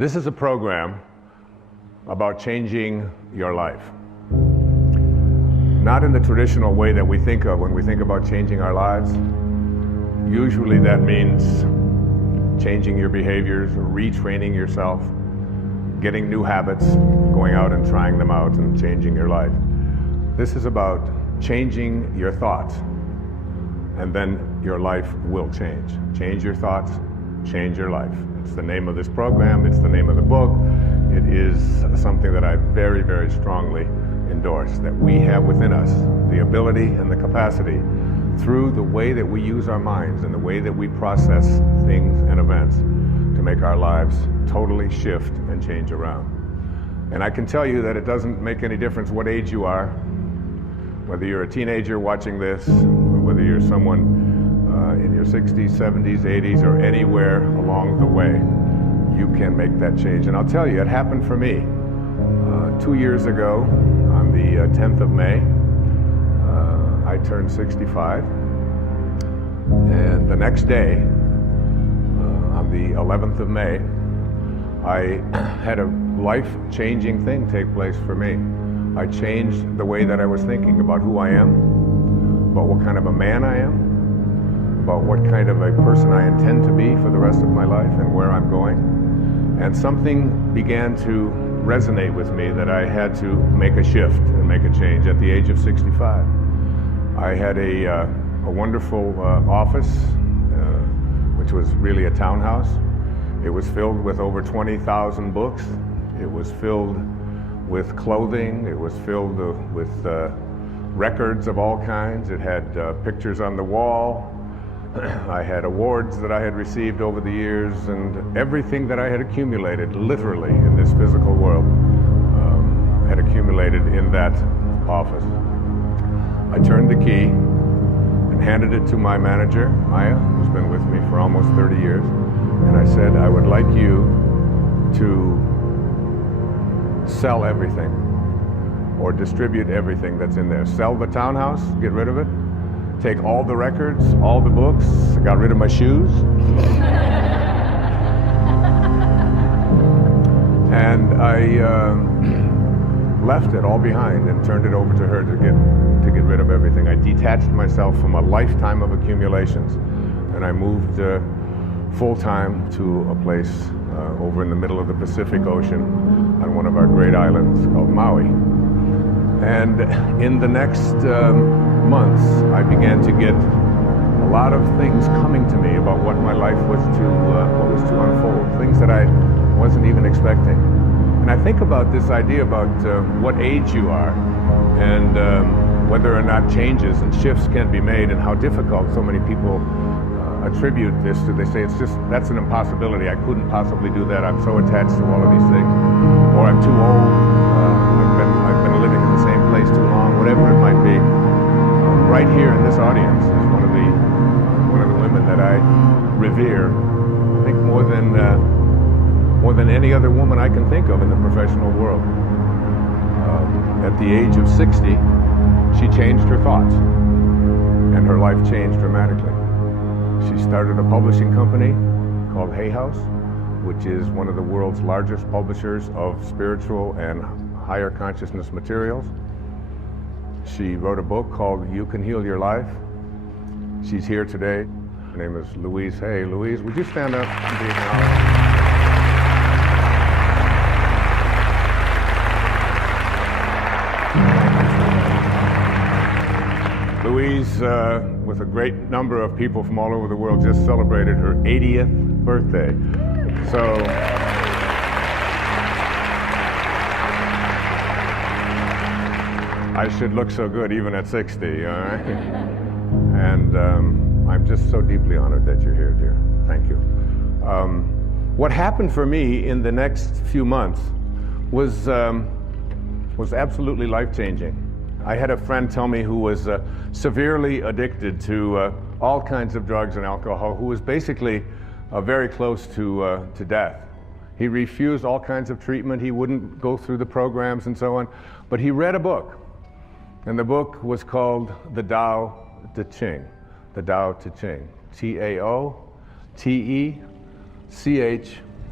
This is a program about changing your life. Not in the traditional way that we think of when we think about changing our lives. Usually that means changing your behaviors, retraining yourself, getting new habits, going out and trying them out and changing your life. This is about changing your thoughts, and then your life will change. Change your thoughts, change your life. It's the name of this program, it's the name of the book. It is something that I very, very strongly endorse, that we have within us the ability and the capacity through the way that we use our minds and the way that we process things and events to make our lives totally shift and change around. And I can tell you that it doesn't make any difference what age you are, whether you're a teenager watching this, or whether you're someone in your 60s, 70s, 80s, or anywhere along the way, you can make that change. And I'll tell you, it happened for me 2 years ago on the 10th of May. I turned 65, and the next day, on the 11th of May, I had a life-changing thing take place for me. I changed the way that I was thinking about who I am, about what kind of a man I am, about what kind of a person I intend to be for the rest of my life and where I'm going. And something began to resonate with me that I had to make a shift and make a change at the age of 65. I had a wonderful office, which was really a townhouse. It was filled with over 20,000 books. It was filled with clothing. It was filled with records of all kinds. It had pictures on the wall. I had awards that I had received over the years, and everything that I had accumulated, literally, in this physical world, had accumulated in that office. I turned the key and handed it to my manager, Maya, who's been with me for almost 30 years, and I said, I would like you to sell everything or distribute everything that's in there. Sell the townhouse, get rid of it, take all the records, all the books, got rid of my shoes. And I left it all behind and turned it over to her to get rid of everything. I detached myself from a lifetime of accumulations, and I moved full-time to a place over in the middle of the Pacific Ocean on one of our great islands called Maui. And in the next months, I began to get a lot of things coming to me about what my life was to unfold, things that I wasn't even expecting. And I think about this idea about what age you are, and whether or not changes and shifts can be made, and how difficult so many people attribute this to. They say, that's an impossibility. I couldn't possibly do that. I'm so attached to all of these things. Or I'm too old. I've been living in the same place too long, whatever it might be. Right here in this audience is one of the women that I revere. I think more than any other woman I can think of in the professional world. At the age of 60, she changed her thoughts, and her life changed dramatically. She started a publishing company called Hay House, which is one of the world's largest publishers of spiritual and higher consciousness materials. She wrote a book called You Can Heal Your Life. She's here today. Her name is Louise Hay. Louise, would you stand up and be acknowledged? Louise, with a great number of people from all over the world, just celebrated her 80th birthday. So, I should look so good even at 60, all right? And I'm just so deeply honored that you're here, dear. Thank you. What happened for me in the next few months was absolutely life-changing. I had a friend tell me who was severely addicted to all kinds of drugs and alcohol, who was basically very close to death. He refused all kinds of treatment. He wouldn't go through the programs and so on. But he read a book, and the book was called The Tao Te Ching. The Tao Te Ching. T-A-O-T-E-C-H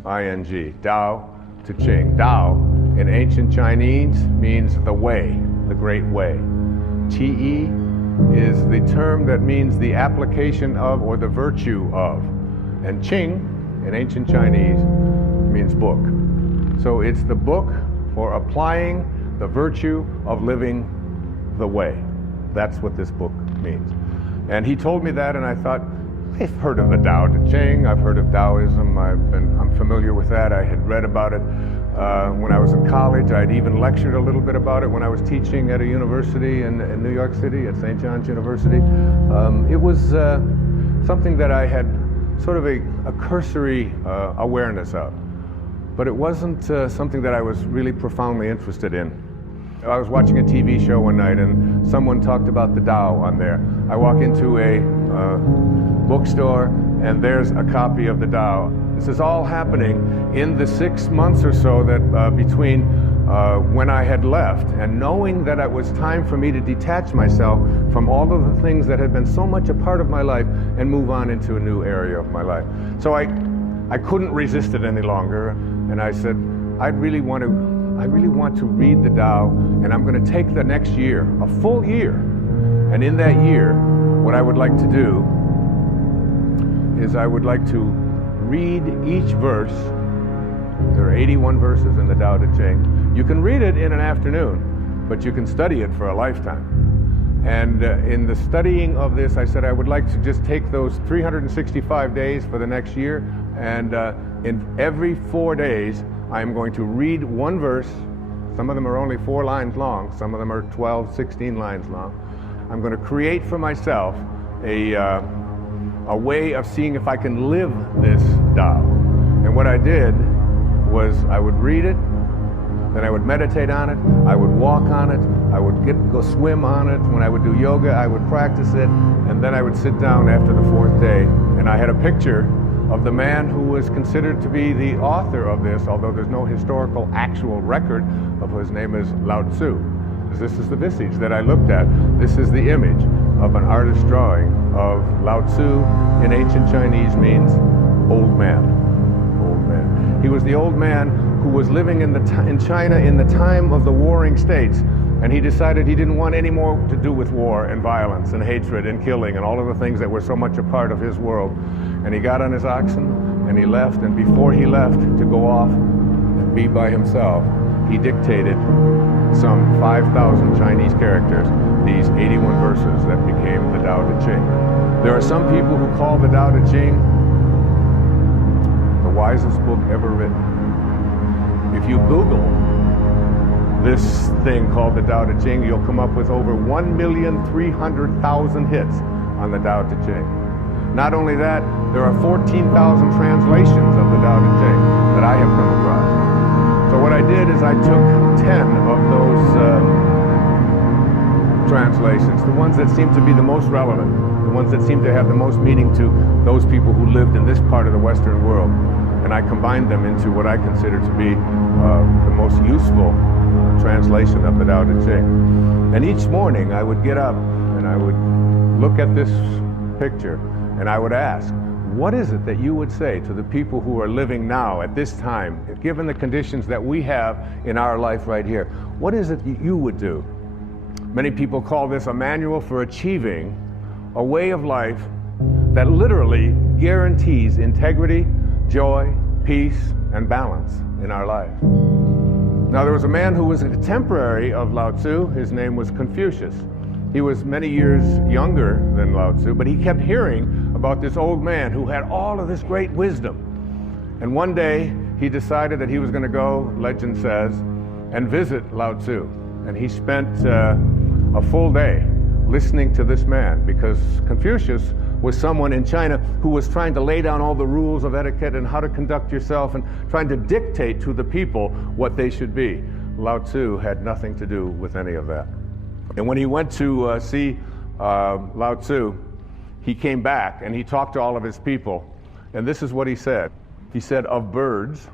ing, Tao Te Ching. Tao in ancient Chinese means the way, the great way. Ti is the term that means the application of or the virtue of. And Qing in ancient Chinese means book. So it's the book for applying the virtue of living the way. That's what this book means. And he told me that, and I thought, I've heard of the Tao Te Ching, I've heard of Taoism, I'm familiar with that. I had read about it when I was in college. I'd even lectured a little bit about it when I was teaching at a university in New York City, at St. John's University. It was something that I had sort of a cursory awareness of. But it wasn't something that I was really profoundly interested in. I was watching a TV show one night and someone talked about the Tao on there. I walk into a bookstore and there's a copy of the Tao. This is all happening in the 6 months or so that between when I had left and knowing that it was time for me to detach myself from all of the things that had been so much a part of my life and move on into a new area of my life. So I couldn't resist it any longer, and I said, I really want to read the Tao, and I'm going to take the next year, a full year, and in that year, what I would like to do is I would like to read each verse. There are 81 verses in the Tao Te Ching. You can read it in an afternoon, but you can study it for a lifetime. And in the studying of this, I said I would like to just take those 365 days for the next year, and in every 4 days, I'm going to read one verse. Some of them are only 4 lines long. Some of them are 12, 16 lines long. I'm going to create for myself a way of seeing if I can live this Tao. And what I did was I would read it, then I would meditate on it, I would walk on it, I would go swim on it. When I would do yoga, I would practice it, and then I would sit down after the 4th day, and I had a picture of the man who was considered to be the author of this, although there's no historical actual record of his name is Lao Tzu. This is the visage that I looked at. This is the image of an artist's drawing of Lao Tzu. In ancient Chinese means old man. Old man. He was the old man who was living in China in the time of the warring states, and he decided he didn't want any more to do with war and violence and hatred and killing and all of the things that were so much a part of his world. And he got on his oxen and he left, and before he left to go off and be by himself, he dictated some 5,000 Chinese characters, these 81 verses that became the Tao Te Ching. There are some people who call the Tao Te Ching the wisest book ever written. If you Google this thing called the Tao Te Ching, you'll come up with over 1,300,000 hits on the Tao Te Ching. Not only that, there are 14,000 translations of the Tao Te Ching that I have come across. So what I did is I took 10 of those translations, the ones that seem to be the most relevant, the ones that seem to have the most meaning to those people who lived in this part of the Western world, and I combined them into what I consider to be the most useful translation of the Tao Te Ching. And each morning I would get up and I would look at this picture and I would ask, what is it that you would say to the people who are living now at this time, given the conditions that we have in our life right here? What is it that you would do? Many people call this a manual for achieving a way of life that literally guarantees integrity, joy, peace, and balance in our life. Now, there was a man who was a contemporary of Lao Tzu. His name was Confucius. He was many years younger than Lao Tzu, but he kept hearing about this old man who had all of this great wisdom. And one day, he decided that he was going to go, legend says, and visit Lao Tzu. And he spent a full day listening to this man, because Confucius was someone in China who was trying to lay down all the rules of etiquette and how to conduct yourself and trying to dictate to the people what they should be. Lao Tzu had nothing to do with any of that. And when he went to see Lao Tzu, he came back and he talked to all of his people, and this is what he said. He said, "Of birds,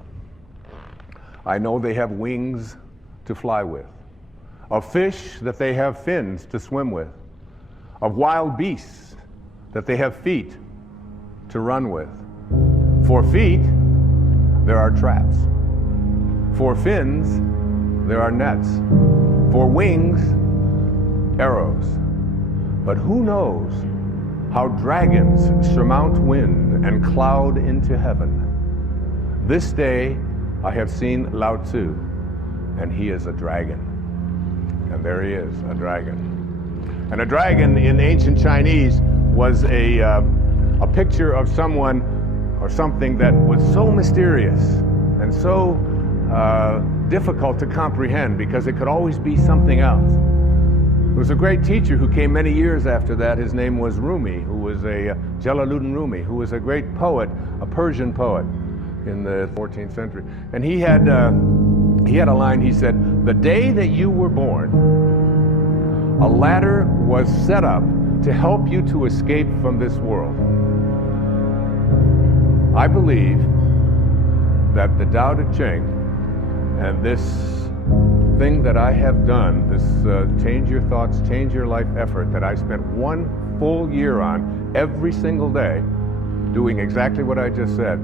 I know they have wings to fly with. Of fish, that they have fins to swim with. Of wild beasts, that they have feet to run with. For feet, there are traps. For fins, there are nets. For wings, arrows. But who knows how dragons surmount wind and cloud into heaven? This day I have seen Lao Tzu, and he is a dragon. And there he is, a dragon. And a dragon in ancient Chinese was a picture of someone or something that was so mysterious and so difficult to comprehend because it could always be something else. There was a great teacher who came many years after that. His name was Rumi, who was Jalaluddin Rumi, who was a great poet, a Persian poet in the 14th century. And he had a line. He said, "The day that you were born, a ladder was set up to help you to escape from this world." I believe that the Tao Te Ching and this thing that I have done, this Change Your Thoughts, Change Your Life effort that I spent 1 full year on every single day, doing exactly what I just said,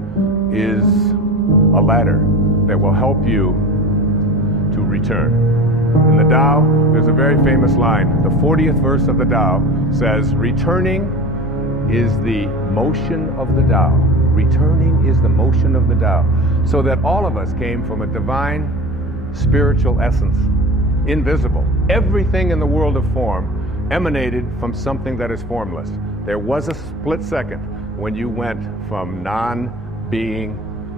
is a ladder that will help you to return. In the Tao, there's a very famous line. The 40th verse of the Tao says, "Returning is the motion of the Tao." Returning is the motion of the Tao. So that all of us came from a divine spiritual essence, invisible. Everything in the world of form emanated from something that is formless. There was a split second when you went from non-being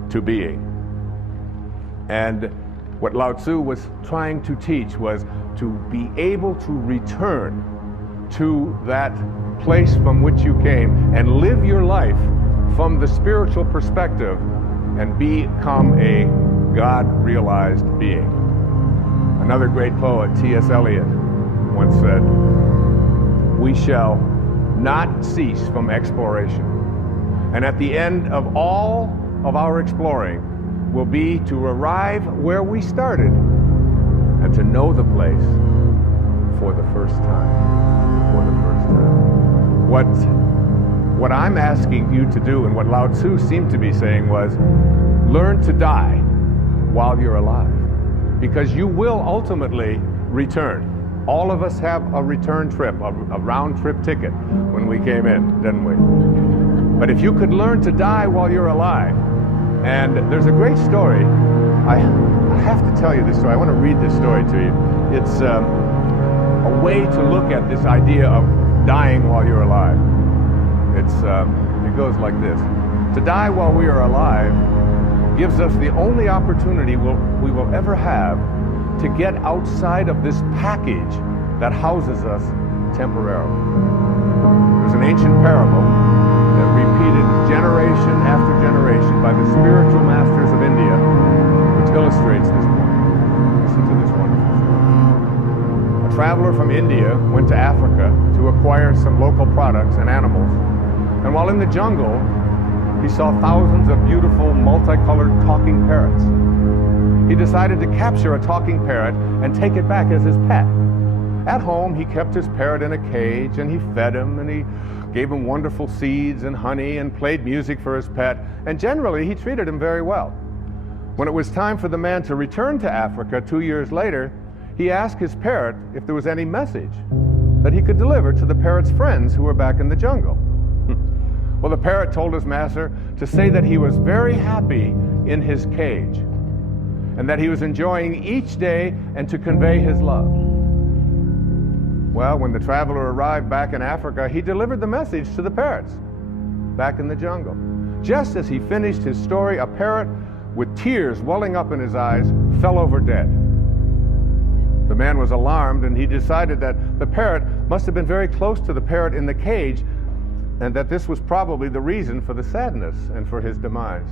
to being. And what Lao Tzu was trying to teach was to be able to return to that place from which you came and live your life from the spiritual perspective and become a God-realized being. Another great poet, T.S. Eliot, once said, "We shall not cease from exploration. And at the end of all of our exploring will be to arrive where we started and to know the place for the first time." For the first time. What I'm asking you to do, and what Lao Tzu seemed to be saying, was learn to die while you're alive, because you will ultimately return. All of us have a return trip, a round-trip ticket when we came in, didn't we? But if you could learn to die while you're alive, and there's a great story. I have to tell you this story. I want to read this story to you. It's a way to look at this idea of dying while you're alive. It goes like this. To die while we are alive gives us the only opportunity we will ever have to get outside of this package that houses us temporarily. There's an ancient parable that repeated generation after generation by the spiritual masters of India, which illustrates this point. Listen to this wonderful story. A traveler from India went to Africa to acquire some local products and animals, and while in the jungle, he saw thousands of beautiful, multicolored talking parrots. He decided to capture a talking parrot and take it back as his pet. At home, he kept his parrot in a cage, and he fed him, and he gave him wonderful seeds and honey, and played music for his pet, and generally, he treated him very well. When it was time for the man to return to Africa 2 years later, he asked his parrot if there was any message that he could deliver to the parrot's friends who were back in the jungle. Well, the parrot told his master to say that he was very happy in his cage and that he was enjoying each day and to convey his love. Well, when the traveler arrived back in Africa, he delivered the message to the parrots back in the jungle. Just as he finished his story, a parrot with tears welling up in his eyes fell over dead. The man was alarmed, and he decided that the parrot must have been very close to the parrot in the cage, and that this was probably the reason for the sadness and for his demise.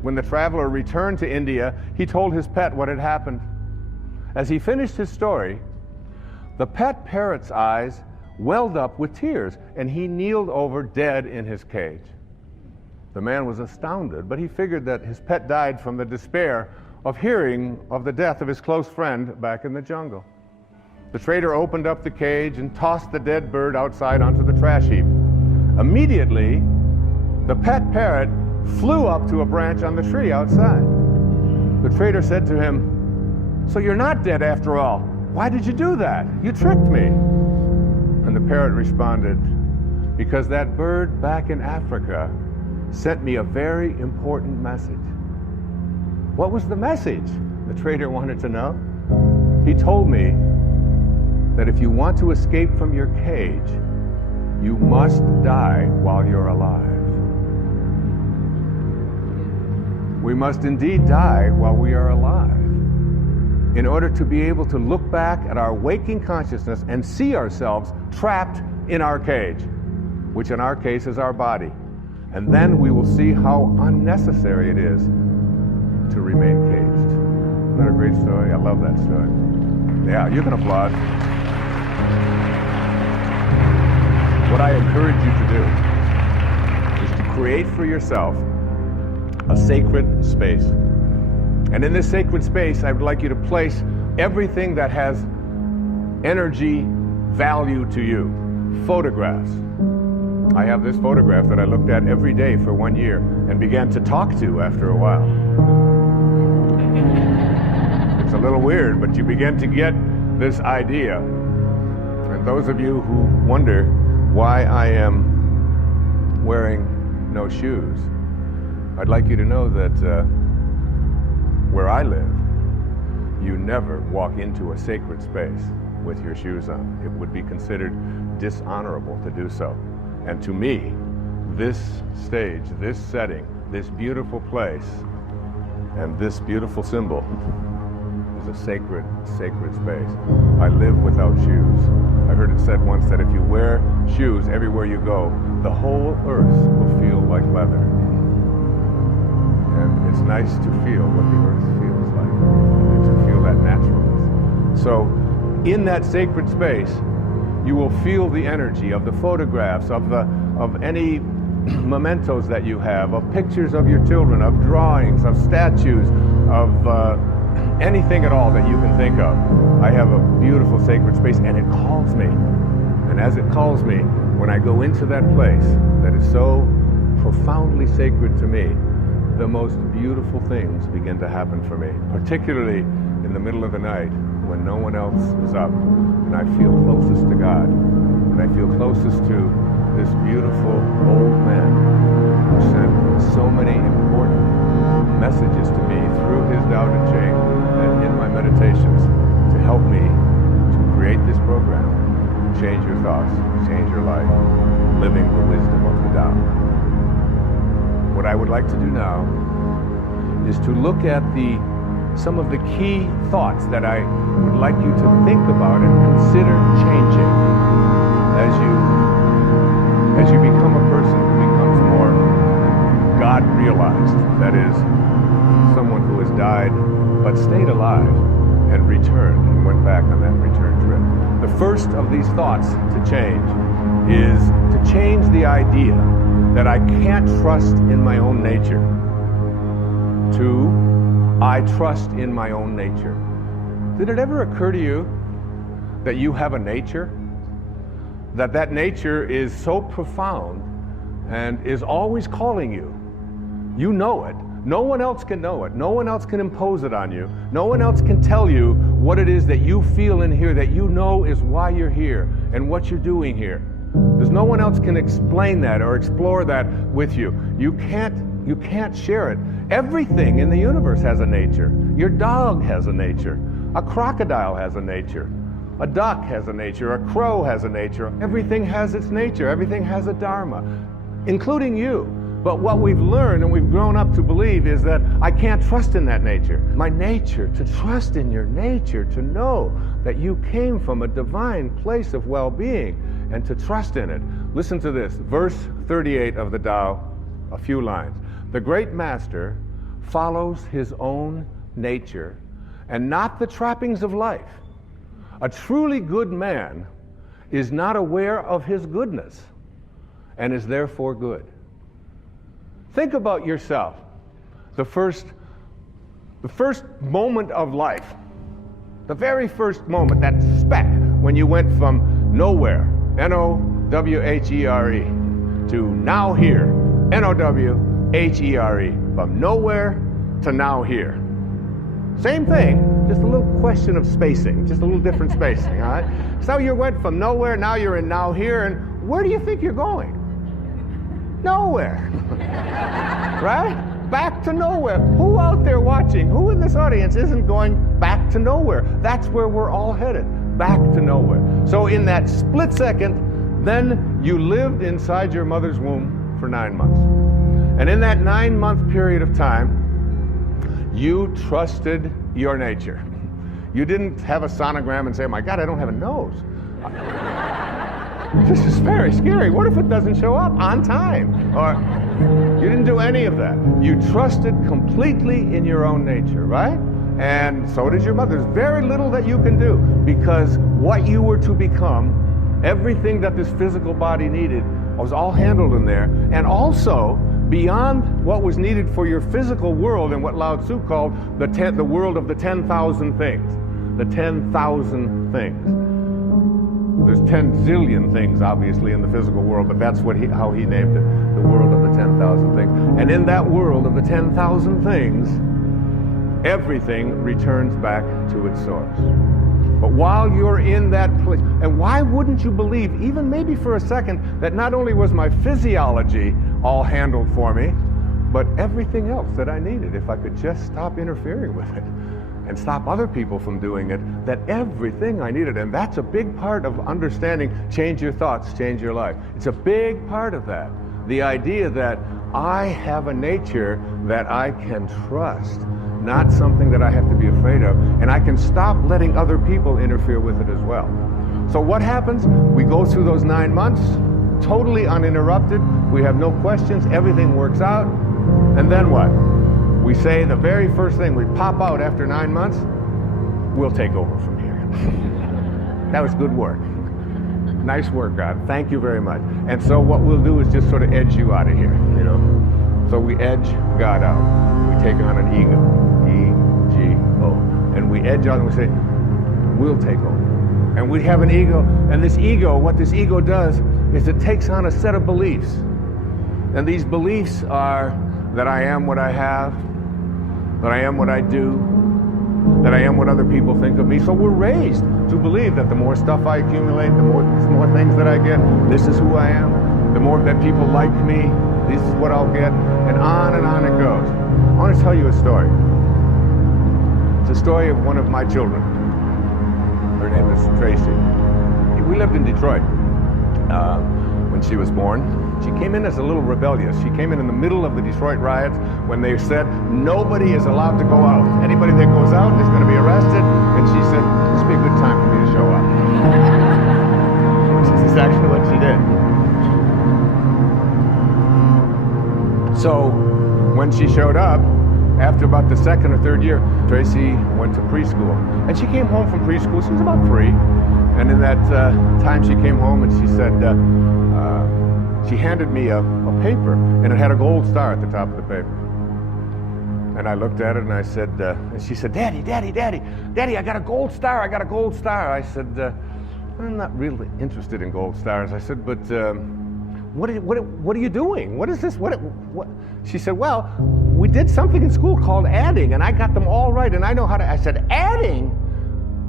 When the traveler returned to India, he told his pet what had happened. As he finished his story, the pet parrot's eyes welled up with tears, and he kneeled over dead in his cage. The man was astounded, but he figured that his pet died from the despair of hearing of the death of his close friend back in the jungle. The trader opened up the cage and tossed the dead bird outside onto the trash heap. Immediately, the pet parrot flew up to a branch on the tree outside. The trader said to him, "So you're not dead after all. Why did you do that? You tricked me." And the parrot responded, "Because that bird back in Africa sent me a very important message." What was the message? The trader wanted to know. He told me that if you want to escape from your cage, you must die while you're alive. We must indeed die while we are alive in order to be able to look back at our waking consciousness and see ourselves trapped in our cage, which in our case is our body. And then we will see how unnecessary it is to remain caged. Isn't that a great story? I love that story. Yeah, you can applaud. What I encourage you to do is to create for yourself a sacred space. And in this sacred space, I would like you to place everything that has energy value to you. Photographs. I have this photograph that I looked at every day for 1 year and began to talk to after a while. It's a little weird, but you begin to get this idea. And those of you who wonder why I am wearing no shoes, I'd like you to know that where I live, you never walk into a sacred space with your shoes on. It would be considered dishonorable to do so. And to me, this stage, this setting, this beautiful place, and this beautiful symbol is a sacred, sacred space. I live without shoes. I heard it said once that if you wear shoes everywhere you go, the whole earth will feel like leather. And it's nice to feel what the earth feels like, and to feel that naturalness. So in that sacred space, you will feel the energy of the photographs, of any mementos that you have, of pictures of your children, of drawings, of statues, of anything at all that you can think of. I have a beautiful sacred space, and it calls me. And as it calls me, when I go into that place that is so profoundly sacred to me, the most beautiful things begin to happen for me, particularly in the middle of the night when no one else is up, and I feel closest to God, and I feel closest to this beautiful old man who sent so many important messages to me through his Tao Te Ching and in my meditations to help me to create this program, change your thoughts, change your life, living the wisdom of the Tao. What I would like to do now is to look at some of the key thoughts that I would like you to think about and consider changing as you become a person who becomes more God-realized. That is, someone who has died but stayed alive and returned and went back on that return trip. The first of these thoughts to change is to change the idea that I can't trust in my own nature to I trust in my own nature. Did it ever occur to you that you have a nature? That nature is so profound and is always calling you. You know it. No one else can know it. No one else can impose it on you. No one else can tell you what it is that you feel in here that you know is why you're here and what you're doing here. There's no one else can explain that or explore that with you. You can't share it. Everything in the universe has a nature. Your dog has a nature. A crocodile has a nature. A duck has a nature. A crow has a nature. Everything has its nature. Everything has a dharma, including you. But what we've learned and we've grown up to believe is that I can't trust in that nature. My nature, to trust in your nature, to know that you came from a divine place of well-being and to trust in it. Listen to this, verse 38 of the Tao, a few lines. The great master follows his own nature and not the trappings of life. A truly good man is not aware of his goodness and is therefore good. Think about yourself. The first moment of life, the very first moment, that speck when you went from nowhere, N-O-W-H-E-R-E, to now here, N-O-W-H-E-R-E. H-E-R-E, from nowhere to now here. Same thing, just a little question of spacing, just a little different spacing, all right? So you went from nowhere, now you're in now here, and where do you think you're going? Nowhere, right? Back to nowhere. Who out there watching, who in this audience isn't going back to nowhere? That's where we're all headed, back to nowhere. So in that split second, then you lived inside your mother's womb for 9 months. And in that 9-month period of time, you trusted your nature. You didn't have a sonogram and say, oh my God, I don't have a nose. This is very scary. What if it doesn't show up on time? Or you didn't do any of that. You trusted completely in your own nature, right? And so did your mother. There's very little that you can do, because what you were to become, everything that this physical body needed, was all handled in there. And also, beyond what was needed for your physical world, and what Lao Tzu called the world of the 10,000 things. The 10,000 things. There's 10 zillion things, obviously, in the physical world, but that's how he named it, the world of the 10,000 things. And in that world of the 10,000 things, everything returns back to its source. But while you're in that place, and why wouldn't you believe, even maybe for a second, that not only was my physiology all handled for me, but everything else that I needed, if I could just stop interfering with it and stop other people from doing it, that everything I needed. And that's a big part of understanding change your thoughts, change your life. It's a big part of that. The idea that I have a nature that I can trust, not something that I have to be afraid of, and I can stop letting other people interfere with it as well. So what happens? We go through those 9 months, totally uninterrupted. We have no questions, everything works out. And then what? We say the very first thing, we pop out after 9 months, we'll take over from here. That was good work. Nice work, God. Thank you very much. And so what we'll do is just sort of edge you out of here, you know. So we edge God out. We take on an ego, E-G-O. And we edge out and we say, we'll take over. And we have an ego, and this ego, what this ego does is it takes on a set of beliefs. And these beliefs are that I am what I have, that I am what I do, that I am what other people think of me. So we're raised to believe that the more stuff I accumulate, the more things that I get, this is who I am. The more that people like me, this is what I'll get, and on it goes. I want to tell you a story. It's a story of one of my children. Her name is Tracy. We lived in Detroit when she was born. She came in as a little rebellious. She came in the middle of the Detroit riots when they said nobody is allowed to go out. Anybody that goes out is going to be arrested. And she said, this would be a good time for me to show up. Which is exactly what she did. So when she showed up, after about the second or third year, Tracy went to preschool. And she came home from preschool. She was about 3. And in that time she came home and she said, she handed me a paper, and it had a gold star at the top of the paper. And I looked at it and I said, and she said, Daddy, I got a gold star, I got a gold star. I said, I'm not really interested in gold stars. I said, but what are you doing? What is this? What? She said, well, we did something in school called adding, and I got them all right, and I know how to. I said, adding?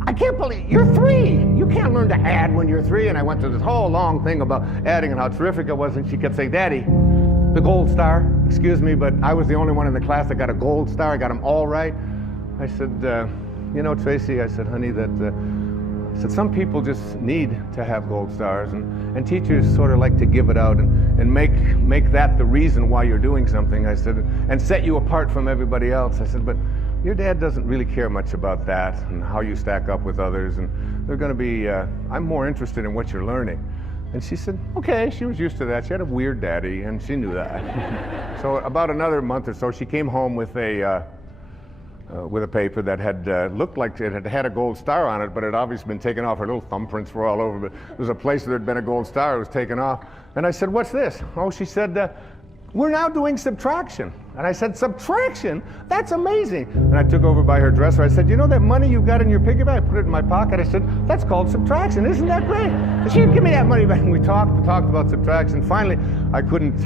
I can't believe, you're 3. You can't learn to add when you're 3. And I went through this whole long thing about adding and how terrific it was. And she kept saying, Daddy, the gold star, excuse me, but I was the only one in the class that got a gold star. I got them all right. I said, you know, Tracy, I said, honey, I said, some people just need to have gold stars. And teachers sort of like to give it out and make that the reason why you're doing something. I said, and set you apart from everybody else. I said, but your dad doesn't really care much about that and how you stack up with others, and they're going to be, I'm more interested in what you're learning. And she said, okay, she was used to that. She had a weird daddy, and she knew that. So about another month or so, she came home with a paper that had looked like it had a gold star on it, but it had obviously been taken off. Her little thumbprints were all over, but there was a place where there had been a gold star. It was taken off. And I said, what's this? Oh, she said, we're now doing subtraction. And I said, subtraction? That's amazing. And I took over by her dresser. I said, you know that money you've got in your piggy bank? I put it in my pocket. I said, that's called subtraction. Isn't that great? And she said, give me that money back. And we talked about subtraction. Finally, I couldn't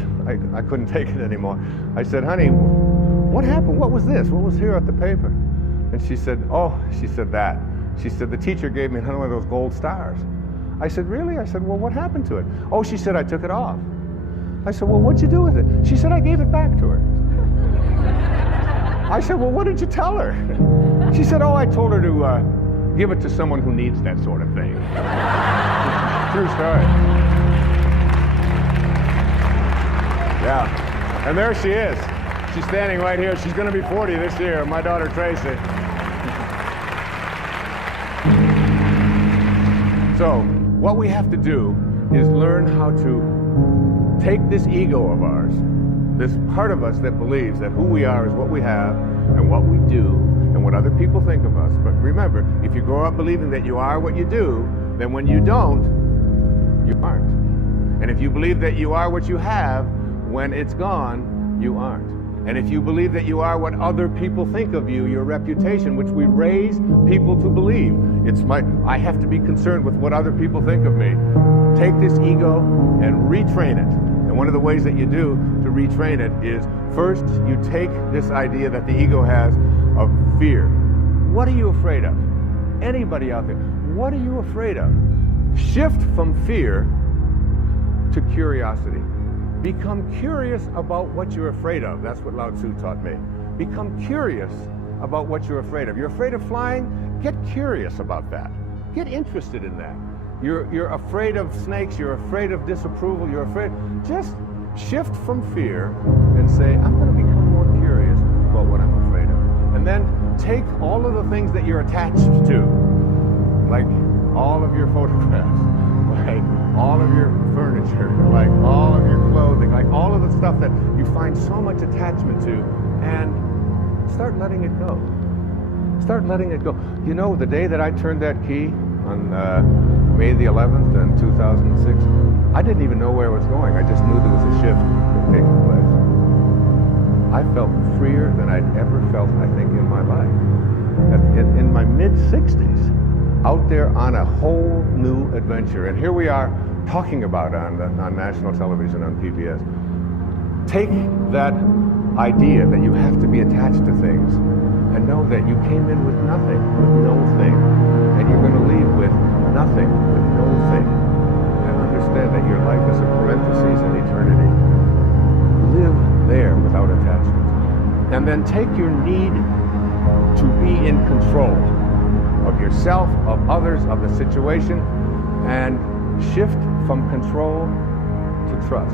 take it anymore. I said, honey, what happened? What was this? What was here at the paper? And she said, that. She said, the teacher gave me one of those gold stars. I said, really? I said, well, what happened to it? Oh, she said, I took it off. I said, well, what'd you do with it? She said, I gave it back to her. I said, well, what did you tell her? She said, oh, I told her to give it to someone who needs that sort of thing. True story. Yeah. And there she is. She's standing right here. She's going to be 40 this year, my daughter Tracy. So, what we have to do is learn how to take this ego of ours, this part of us that believes that who we are is what we have and what we do and what other people think of us. But remember, if you grow up believing that you are what you do, then when you don't, you aren't. And if you believe that you are what you have, when it's gone, you aren't. And if you believe that you are what other people think of you, your reputation, which we raise people to believe, I have to be concerned with what other people think of me. Take this ego and retrain it. And one of the ways that you do to retrain it is, first, you take this idea that the ego has of fear. What are you afraid of? Anybody out there, what are you afraid of? Shift from fear to curiosity. Become curious about what you're afraid of. That's what Lao Tzu taught me. Become curious about what you're afraid of. You're afraid of flying? Get curious about that. Get interested in that. You're afraid of snakes, you're afraid of disapproval, you're afraid. Just shift from fear and say, I'm going to become more curious about what I'm afraid of. And then take all of the things that you're attached to, like all of your photographs, like all of your furniture, like all of your clothing, like all of the stuff that you find so much attachment to, and start letting it go. Start letting it go. You know, the day that I turned that key on May the 11th in 2006, I didn't even know where it was going. I just knew there was a shift taking place. I felt freer than I'd ever felt, I think, in my life. In my mid-60s, out there on a whole new adventure. And here we are talking about on national television, on PBS. Take that idea that you have to be attached to things and know that you came in with nothing, with no thing. And you're going to leave with nothing, with no thing. And understand that your life is a parenthesis in eternity. Live there without attachment. And then take your need to be in control of yourself, of others, of the situation, and shift from control to trust.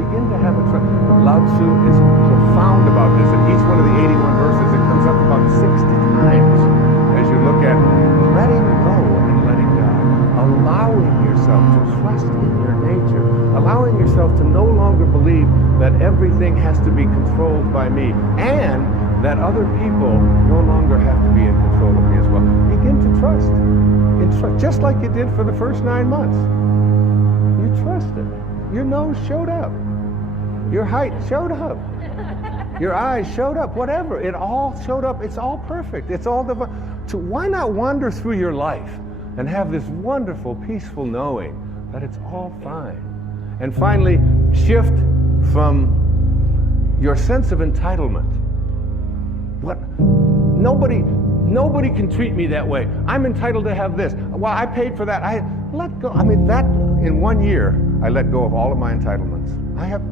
Begin to have a trust. Lao Tzu is profound about this. In each one of the 81 verses, it comes up about 60 times as you look at letting go and letting God. Allowing yourself to trust in your nature. Allowing yourself to no longer believe that everything has to be controlled by me, and that other people no longer have to be in control of me as well. Begin to trust. Just like you did for the first 9 months. You trusted. Your nose showed up. Your height showed up. Your eyes showed up. Whatever. It all showed up. It's all perfect. It's all divine. So why not wander through your life and have this wonderful, peaceful knowing that it's all fine? And finally, shift from your sense of entitlement. What? Nobody can treat me that way. I'm entitled to have this. Well, I paid for that. I let go. I mean, that in 1 year, I let go of all of my entitlements.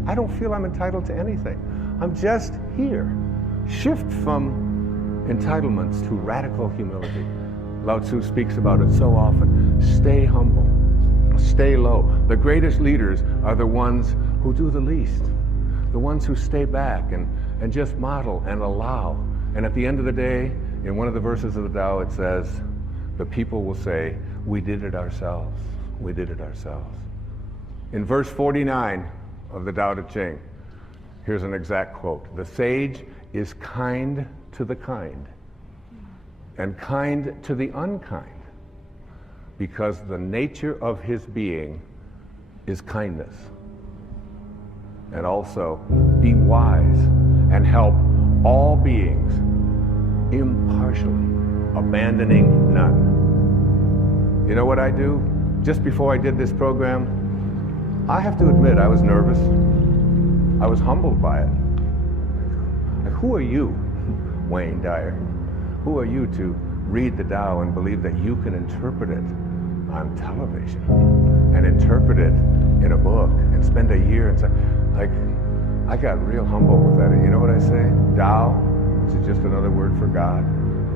I don't feel I'm entitled to anything. I'm just here. Shift from entitlements to radical humility. Lao Tzu speaks about it so often. Stay humble. Stay low. The greatest leaders are the ones who do the least. The ones who stay back and just model and allow. And at the end of the day, in one of the verses of the Tao, it says, the people will say, we did it ourselves. We did it ourselves. In verse 49 of the Tao Te Ching, here's an exact quote. The sage is kind to the kind and kind to the unkind, because the nature of his being is kindness. and also be wise and help all beings impartially, abandoning none. You know what I do? Just before I did this program, I have to admit I was nervous. I was humbled by it. Like, who are you, Wayne Dyer? Who are you to read the Tao and believe that you can interpret it on television and interpret it in a book and spend a year and say, like, I got real humble with that. And you know what I say? Tao, which is just another word for God,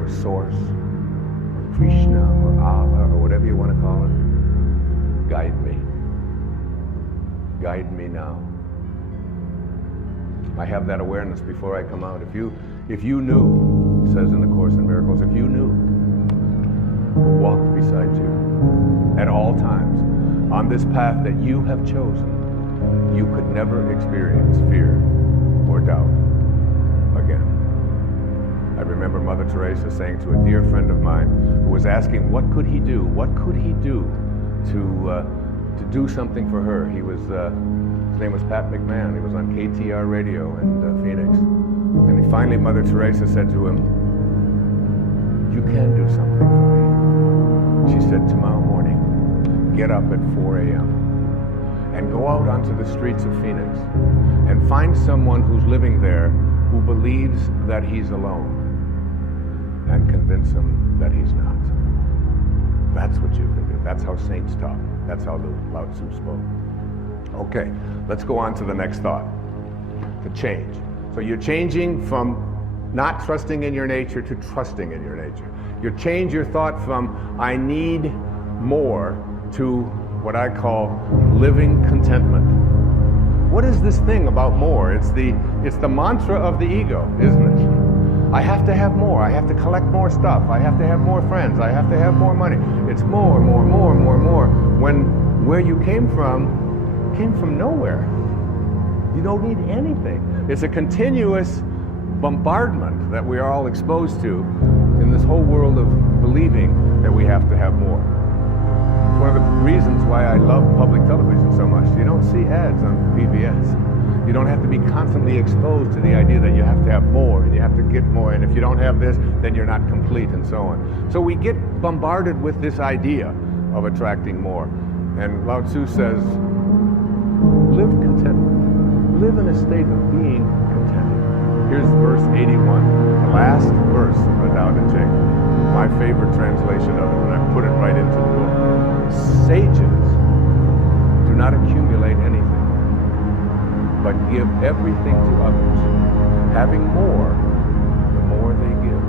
or Source, or Krishna, or Allah, or whatever you want to call it. Guide me. Guide me now. I have that awareness before I come out. If you knew, it says in the Course in Miracles, if you knew who walked beside you at all times on this path that you have chosen, you could never experience fear or doubt again. I remember Mother Teresa saying to a dear friend of mine who was asking what could he do? What could he do to do something for her? He was, his name was Pat McMahon. He was on KTR radio in Phoenix. And finally Mother Teresa said to him, you can do something for me. She said, tomorrow morning, get up at 4 a.m. and go out onto the streets of Phoenix and find someone who's living there who believes that he's alone and convince him that he's not. That's what you can do. That's how saints talk. That's how Lao Tzu spoke. Okay, let's go on to the next thought, the change. So you're changing from not trusting in your nature to trusting in your nature. You change your thought from I need more to what I call living contentment. What is this thing about more? It's the mantra of the ego, isn't it? I have to have more. I have to collect more stuff. I have to have more friends. I have to have more money. It's more, more, more, more, more. When where you came from nowhere. You don't need anything. It's a continuous bombardment that we are all exposed to in this whole world of believing that we have to have more. It's one of the reasons why I love public television so much. You don't see ads on PBS. You don't have to be constantly exposed to the idea that you have to have more and you have to get more, and if you don't have this, then you're not complete, and so on. So we get bombarded with this idea of attracting more. And Lao Tzu says, live contentment. Live in a state of being contented. Here's verse 81, the last verse of the Tao Te Ching. My favorite translation of it, and I put it right into the book. Sages do not accumulate anything, but give everything to others. Having more, the more they give.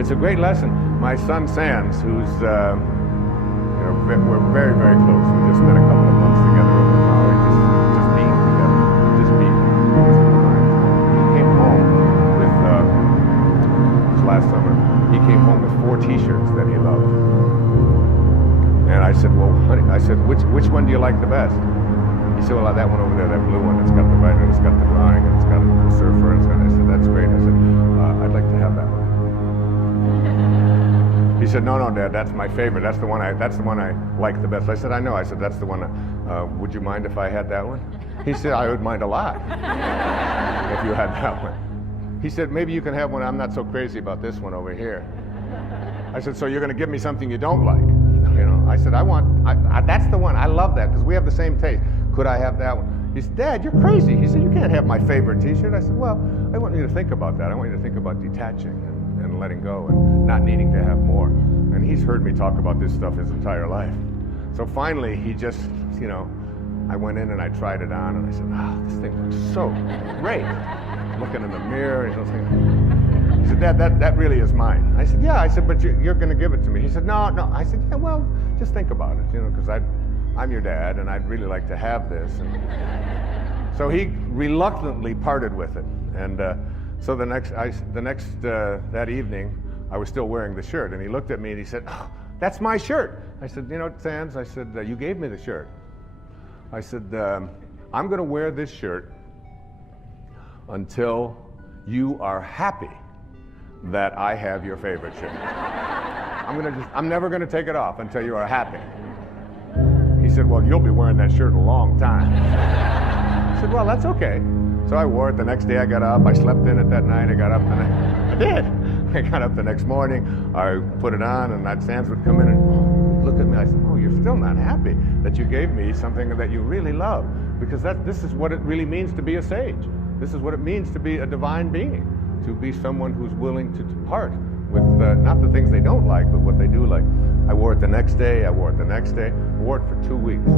It's a great lesson. My son Sands, who's, we're very, very close. We just spent a couple of months together over in Maui, just being together, just being. He came home with, this last summer, he came home with 4 t-shirts that he loved. And I said, well, honey, which one do you like the best? He said, well, that one over there, that blue one, it's got the writer, it's got the drawing, and it's got the surfer, and I said, that's great. I said, I'd like to have that one. He said, no, Dad, that's my favorite. That's the one I like the best. I said, I know. I said, that's the one. Would you mind if I had that one? He said, I would mind a lot if you had that one. He said, maybe you can have one. I'm not so crazy about this one over here. I said, so you're going to give me something you don't like? I said, that's the one. I love that because we have the same taste. Could I have that one? He said, Dad, you're crazy. He said, you can't have my favorite t-shirt. I said, well, I want you to think about that. I want you to think about detaching and letting go and not needing to have more. And he's heard me talk about this stuff his entire life. So finally, he just, I went in and I tried it on and I said, this thing looks so great. Looking in the mirror, and he said, Dad, that really is mine. I said, yeah. I said, but you're going to give it to me. He said, no. I said, yeah, well, just think about it, because I'm your dad and I'd really like to have this. And so he reluctantly parted with it. And so that evening, I was still wearing the shirt, and he looked at me and he said, that's my shirt. I said, Sands, I said, you gave me the shirt. I said, I'm going to wear this shirt until you are happy that I have your favorite shirt. I'm never going to take it off until you are happy. He said, well, you'll be wearing that shirt a long time. I said, well, that's okay. So I wore it. The next day I got up. I slept in it that night. I got up I did. I got up the next morning. I put it on, and that Sands would come in and look at me. I said, oh, you're still not happy that you gave me something that you really love. Because this is what it really means to be a sage. This is what it means to be a divine being. To be someone who's willing to part with not the things they don't like, but what they do like. I wore it the next day. I wore it the next day. I wore it for 2 weeks.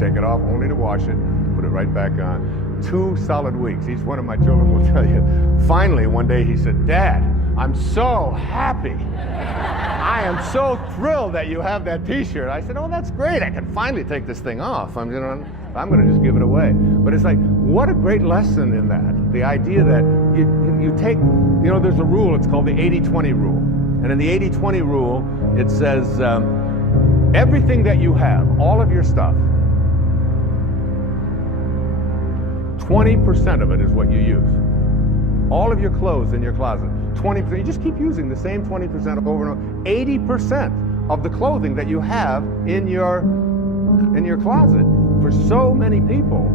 Take it off only to wash it. Put it right back on. 2 solid weeks. Each one of my children will tell you. Finally, one day he said, Dad, I'm so happy. I am so thrilled that you have that t-shirt. I said, oh, that's great. I can finally take this thing off. I'm going to just give it away. But it's like, what a great lesson in that. The idea that you take, there's a rule. It's called the 80-20 rule. And in the 80-20 rule, it says, everything that you have, all of your stuff, 20% of it is what you use. All of your clothes in your closet, 20%. You just keep using the same 20% over and over. 80% of the clothing that you have in your closet for so many people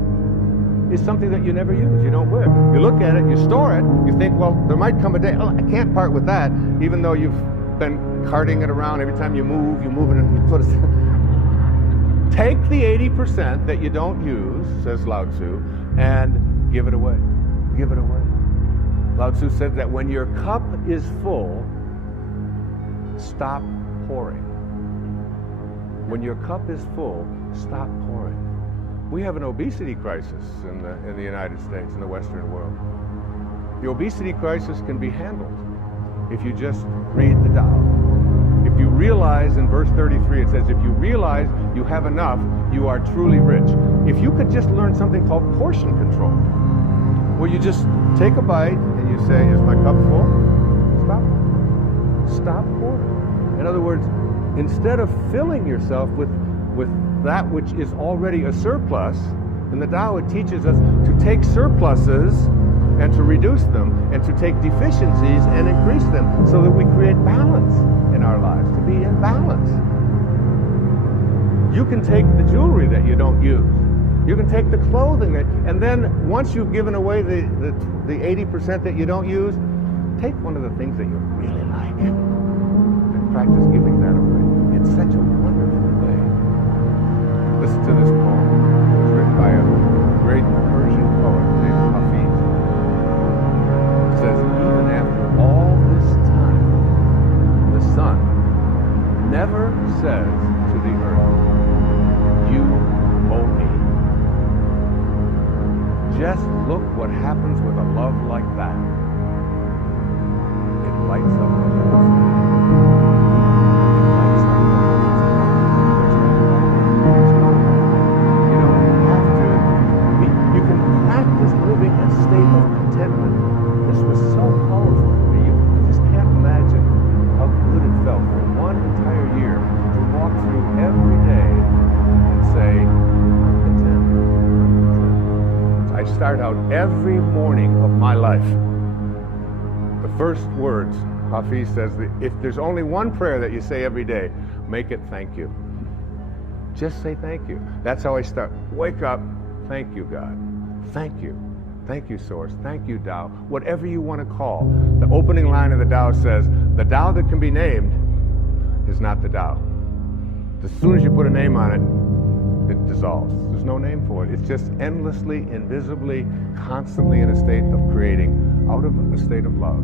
is something that you never use, you don't wear. You look at it, you store it, you think, well, there might come a day, oh, I can't part with that, even though you've been carting it around. Every time you move it and you put it. Take the 80% that you don't use, says Lao Tzu, and give it away. Give it away. Lao Tzu said that when your cup is full, stop pouring. When your cup is full, stop pouring. We have an obesity crisis in the United States, in the Western world. The obesity crisis can be handled if you just read the Tao. If you realize, in verse 33, it says, if you realize you have enough, you are truly rich. If you could just learn something called portion control, where you just take a bite and you say, is my cup full? Stop. Stop pouring. In other words, instead of filling yourself with that which is already a surplus, in the Tao it teaches us to take surpluses and to reduce them, and to take deficiencies and increase them, so that we create balance in our lives, to be in balance. You can take the jewelry that you don't use. You can take the clothing and then once you've given away the 80% that you don't use, take one of the things that you really like and practice giving that away. It's such a wonderful way. Listen to this poem. It was written by a great Persian poet named Hafiz. It says, even after all this time, the sun never says to the earth, you owe me. Just look what happens with a love like that. It lights up the whole sky. It lights up the whole sky. You don't have to. You can practice living a state of contentment. This was so powerful for me. You just can't imagine how good it felt for one entire year to walk through every day and say, I'm content. I start out every morning of my life. The first words, Hafiz says, that if there's only one prayer that you say every day, make it thank you. Just say thank you. That's how I start. Wake up, thank you, God. Thank you. Thank you, Source. Thank you, Tao. Whatever you want to call. The opening line of the Tao says, the Tao that can be named is not the Tao. As soon as you put a name on it, it dissolves. There's no name for it. It's just endlessly, invisibly, constantly in a state of creating out of a state of love.